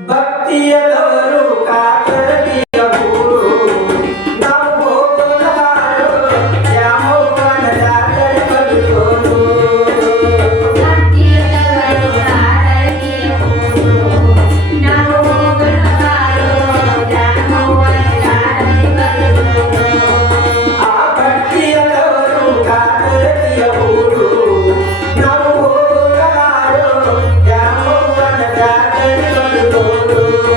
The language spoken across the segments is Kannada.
ಭಕ್ತಿಯದವರು ಕಾಕರಿಯ Senhor.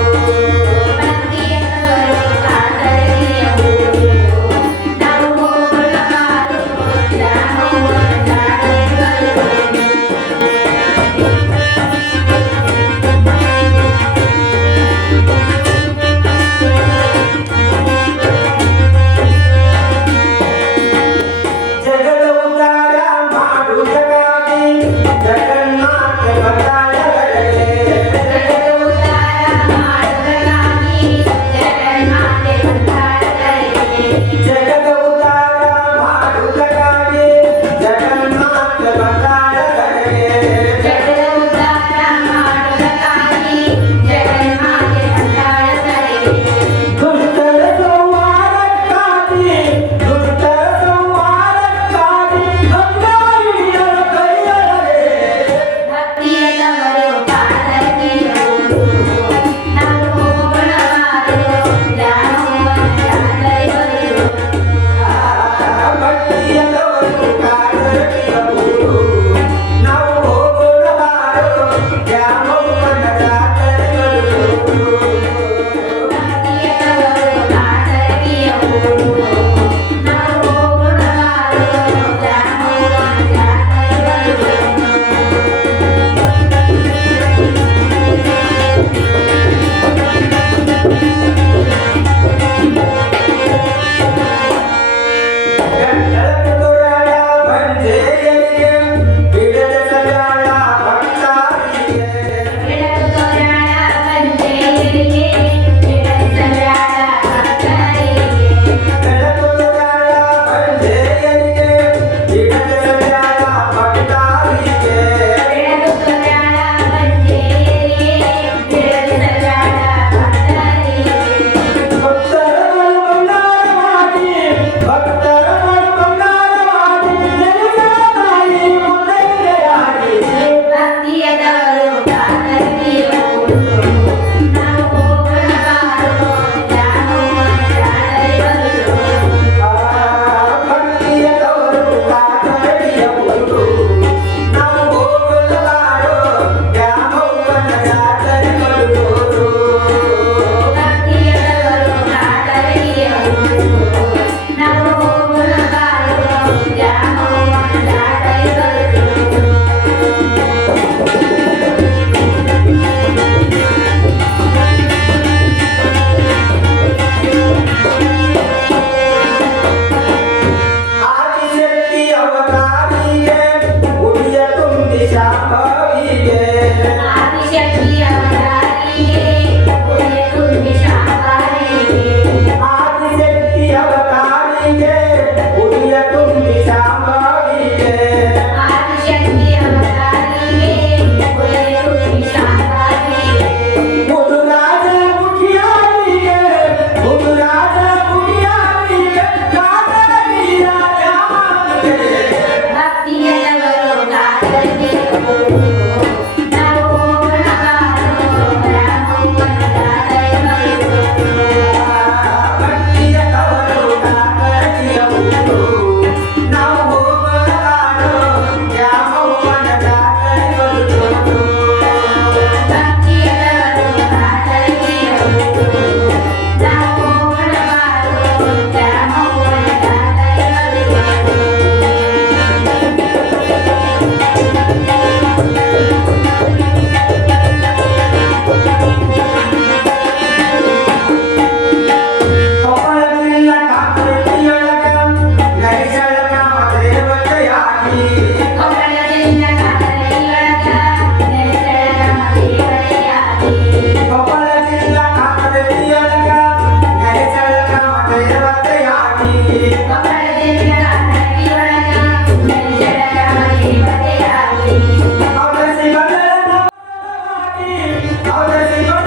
Apa dia sini?